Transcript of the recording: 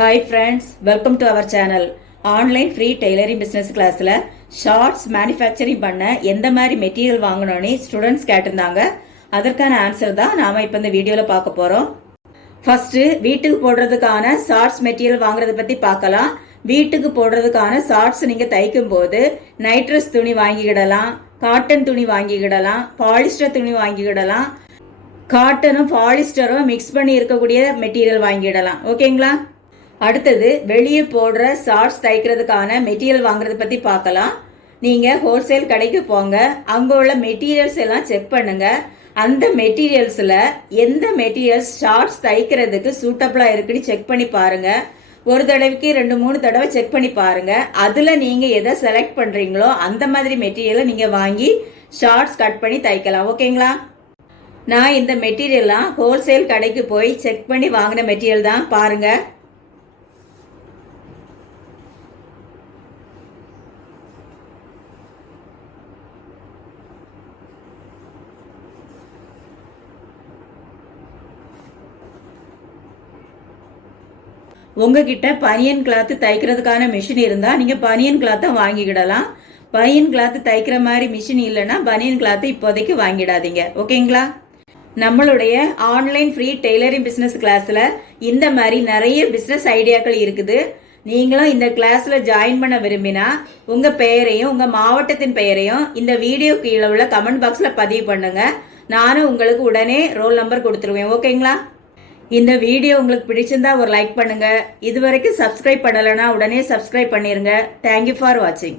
Hi friends, welcome to our channel. Online free tailoring business classல shorts manufacturing பண்ண எந்த மாதிரி மெட்டீரியல் வாங்கணும்னு ஸ்டூடெண்ட்ஸ் கேட்டிருந்தாங்க. அதற்கான ஆன்சர் தான் நாம இப்போ இந்த வீடியோல பார்க்க போறோம். ஃபர்ஸ்ட் வீட்டுக்கு போடுறதுக்கான ஷார்ட்ஸ் மெட்டீரியல் வாங்குறத பத்தி பார்க்கலாம். வீட்டுக்கு போடுறதுக்கான ஷார்ட்ஸ் நீங்க தைக்கும் போது நைட்ரஸ் துணி வாங்கிக்கிடலாம், காட்டன் துணி வாங்கிக்கிடலாம், பாலிஸ்டர் துணி வாங்கிக்கிடலாம், காட்டனும் பாலிஸ்டரும் மிக்ஸ் பண்ணி இருக்கக்கூடிய மெட்டீரியல் வாங்கிடலாம். ஓகேங்களா? அடுத்தது வெளியே போடுற ஷார்ட்ஸ் தைக்கிறதுக்கான மெட்டீரியல் வாங்குறத பத்தி பார்க்கலாம். நீங்க ஹோல்சேல் கடைக்கு போங்க, அங்க உள்ள மெட்டீரியல்ஸ் எல்லாம் செக் பண்ணுங்க. அந்த மெட்டீரியல்ஸ்ல எந்த மெட்டீரியல்ஸ் ஷார்ட்ஸ் தைக்கிறதுக்கு சூட்டபிளா இருக்குன்னு செக் பண்ணி பாருங்க. ஒரு தடவைக்கு 2-3 தடவை செக் பண்ணி பாருங்க. அதுல நீங்க எதை செலக்ட் பண்றீங்களோ அந்த மாதிரி மெட்டீரியலை நீங்க வாங்கி ஷார்ட்ஸ் கட் பண்ணி தைக்கலாம். ஓகேங்களா? நான் இந்த மெட்டீரியல்லாம் ஹோல்சேல் கடைக்கு போய் செக் பண்ணி வாங்கின மெட்டீரியல் தான். பாருங்க. உங்ககிட்ட பனியன் கிளாத் தைக்கிறதுக்கான மிஷின் இருந்தா நீங்க பனியன் கிளாத்தை வாங்கிக்கிடலாம். பனியன் கிளாத் தைக்கிற மாதிரி மிஷின் இல்லைன்னா பனியன் கிளாத் இப்போதைக்கு வாங்கிடாதீங்க. ஓகேங்களா? நம்மளுடைய ஆன்லைன் ஃப்ரீ டெய்லரிங் பிசினஸ் கிளாஸ்ல இந்த மாதிரி நிறைய பிசினஸ் ஐடியாக்கள் இருக்குது. நீங்களும் இந்த கிளாஸ்ல ஜாயின் பண்ண விரும்பினா உங்க பெயரையும் உங்க மாவட்டத்தின் பெயரையும் இந்த வீடியோ கீழே உள்ள கமெண்ட் பாக்ஸ்ல பதிவு பண்ணுங்க. நானும் உங்களுக்கு உடனே ரோல் நம்பர் கொடுத்துருவேன். ஓகேங்களா? இந்த வீடியோ உங்களுக்கு பிடிச்சிருந்தா ஒரு லைக் பண்ணுங்க. இதுவரைக்கும் சப்ஸ்கிரைப் பண்ணலைன்னா உடனே சப்ஸ்கிரைப் பண்ணிருங்க. தேங்க்யூ ஃபார் வாட்சிங்.